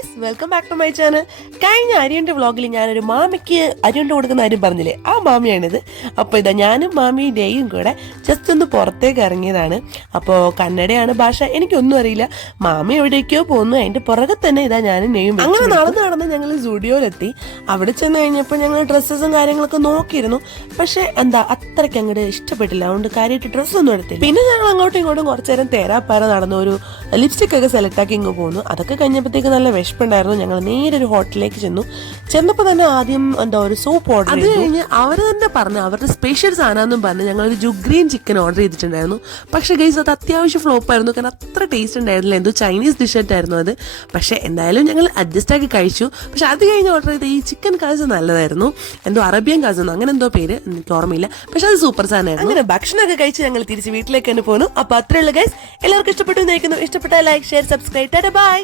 Guys, welcome back to my channel. കഴിഞ്ഞ അരിയൻ്റെ വ്ളോഗിൽ ഞാനൊരു മാമിക്ക് അരിയണ്ട് കൊടുക്കുന്ന കാര്യം പറഞ്ഞില്ലേ, ആ മാമിയാണിത്. അപ്പോൾ ഇതാ ഞാനും മാമിയും ഡേയും കൂടെ ജസ്റ്റ് ഒന്ന് പുറത്തേക്ക് ഇറങ്ങിയതാണ്. അപ്പോൾ കന്നഡയാണ് ഭാഷ, എനിക്കൊന്നും അറിയില്ല. മാമി എവിടേക്കോ പോകുന്നു, അതിൻ്റെ പുറകെ തന്നെ ഇതാ ഞാനും നെയ്യും. അങ്ങനെ നടന്ന് ഞങ്ങൾ സ്റ്റുഡിയോയിലെത്തി. അവിടെ ചെന്ന് കഴിഞ്ഞപ്പോൾ ഞങ്ങൾ ഡ്രസ്സസും കാര്യങ്ങളൊക്കെ നോക്കിയിരുന്നു. പക്ഷേ അത്രയ്ക്ക് അങ്ങോട്ട് ഇഷ്ടപ്പെട്ടില്ല, അതുകൊണ്ട് കാര്യമായിട്ട് ഡ്രസ്സൊന്നും എടുത്തില്ല. പിന്നെ ഞങ്ങൾ അങ്ങോട്ടും ഇങ്ങോട്ടും കുറച്ചു നേരം തേരാപ്പാര നടന്നു, ഒരു ലിപ്സ്റ്റിക് ഒക്കെ സെലക്ട് ആക്കി ഇങ്ങ് പോന്നു. അതൊക്കെ കഴിഞ്ഞപ്പോഴത്തേക്ക് നല്ല വിശപ്പുണ്ടായിരുന്നു. ഞങ്ങൾ നേരെ ഒരു ഹോട്ടലിലേക്ക് ചെന്നപ്പോൾ തന്നെ ആദ്യം ഒരു സൂപ്പ് ഓർഡർ ചെയ്തു. അത് കഴിഞ്ഞ് അവർ തന്നെ പറഞ്ഞു അവരുടെ സ്പെഷ്യൽ സാധനമെന്നും പറഞ്ഞ് ഞങ്ങളൊരു ജുഗ്രീൻ ചിക്കൻ ഓർഡർ ചെയ്തിട്ടുണ്ടായിരുന്നു. പക്ഷേ ഗൈസ്, അത് അത്യാവശ്യം ഫ്ലോപ്പായിരുന്നു, കാരണം അത്ര ടേസ്റ്റ് ഉണ്ടായിരുന്നില്ല. എന്തോ ചൈനീസ് ഡിഷായിട്ടായിരുന്നു അത്. പക്ഷേ എന്തായാലും ഞങ്ങൾ അഡ്ജസ്റ്റ് ആക്കി കഴിച്ചു. പക്ഷെ അത് കഴിഞ്ഞ് ഓർഡർ ചെയ്ത ഈ ചിക്കൻ കാസ് നല്ലതായിരുന്നു, എന്തോ അറേബ്യൻ കാസ് എന്നോ അങ്ങനെ എന്തോ പേര്, എനിക്ക് ഓർമ്മയില്ല. പക്ഷെ അത് സൂപ്പർ സാധനമായിരുന്നു. അങ്ങനെ ഭക്ഷണമൊക്കെ കഴിച്ച് ഞങ്ങൾ തിരിച്ച് വീട്ടിലേക്ക് തന്നെ പോന്നു. അപ്പോൾ അത്രയുള്ള ഗൈസ്, എല്ലാവർക്കും ഇഷ്ടപ്പെട്ടു നയിക്കുന്നു. ഇഷ്ടപ്പെട്ടാൽ ലൈക്ക്, ഷെയർ, സബ്സ്ക്രൈബ്. ബൈ.